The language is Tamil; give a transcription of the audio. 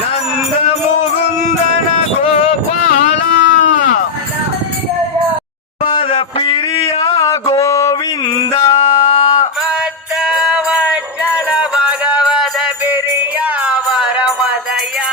நந்த முகுந்தன கோபாலா பத பிரியா கோவிந்தா பக்த வச்சல பகவத பிரியா வரமதயா